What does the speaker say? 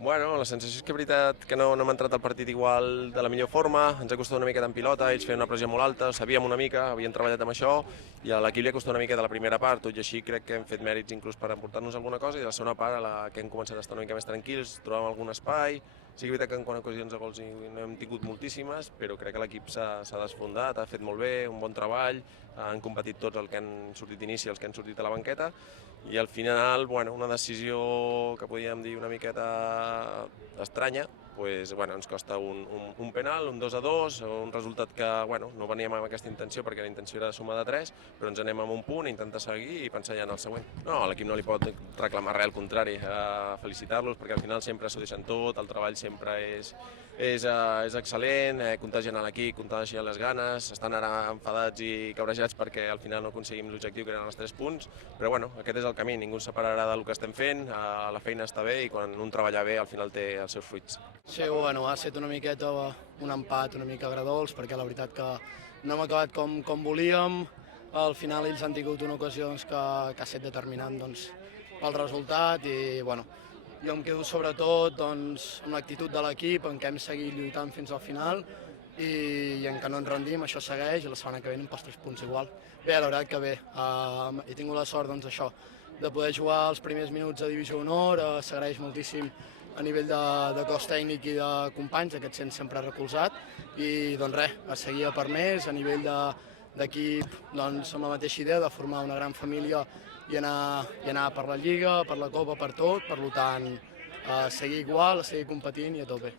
Bueno, la sensació és que, veritat, que no hem entrat al partit igual de la millor forma, ens ha costat una miqueta en pilota, ells feien una pressió molt alta, sabíem una mica, havien treballat amb això, i a l'equip li ha costat una mica de la primera part, tot i així crec que hem fet mèrits inclús per emportar-nos alguna cosa, i de la segona part, a la que hem començat a estar una mica més tranquils, trobàvem algun espai, sí que és veritat que en quant a ocasions de gols no hem tingut moltíssimes, però crec que l'equip s'ha desfondat, ha fet molt bé, un bon treball, han competit tots els que han sortit d'inici, els que han sortit a la banqueta, i al final, bueno, una decisió que podríem dir una miqueta estranya, pues, bueno, ens costa un penal, un 2-2, un resultat que no veníem amb aquesta intenció perquè la intenció era sumar de 3, però ens anem amb un punt, intentar seguir i pensar ja en el següent. No, l'equip no li pot reclamar res, al contrari, felicitar-los perquè al final sempre s'ho deixen tot, el treball sempre és excel·lent, contagien a l'equip, contagien les ganes, estan ara enfadats i cabrejats perquè al final no aconseguim l'objectiu que eren els 3 punts, però bueno, aquest és el camí, ningú ens separarà del que estem fent, la feina està bé i quan un treballa bé al final té els seus fruits. Sí, bueno, ha estat una miqueta un empat una mica agradols, perquè la veritat que no hem acabat com volíem. Al final ells han tingut una ocasió que ha estat determinant pel resultat i bueno, jo em quedo sobretot amb l'actitud de l'equip, en què hem seguit lluitant fins al final i en què no ens rendim, això segueix i la setmana que ve anem pels 3 punts igual. Bé, la veritat que bé, he tingut la sort de poder jugar els primers minuts a Divisió Honor, s'agraeix moltíssim a nivell de cos tècnic i de companys, que et sents sempre recolzat, i res, a seguir a per més, a nivell d'equip amb la mateixa idea de formar una gran família i anar per la Lliga, per la Copa, per tot, per tant, a seguir igual, a seguir competint i a tot bé.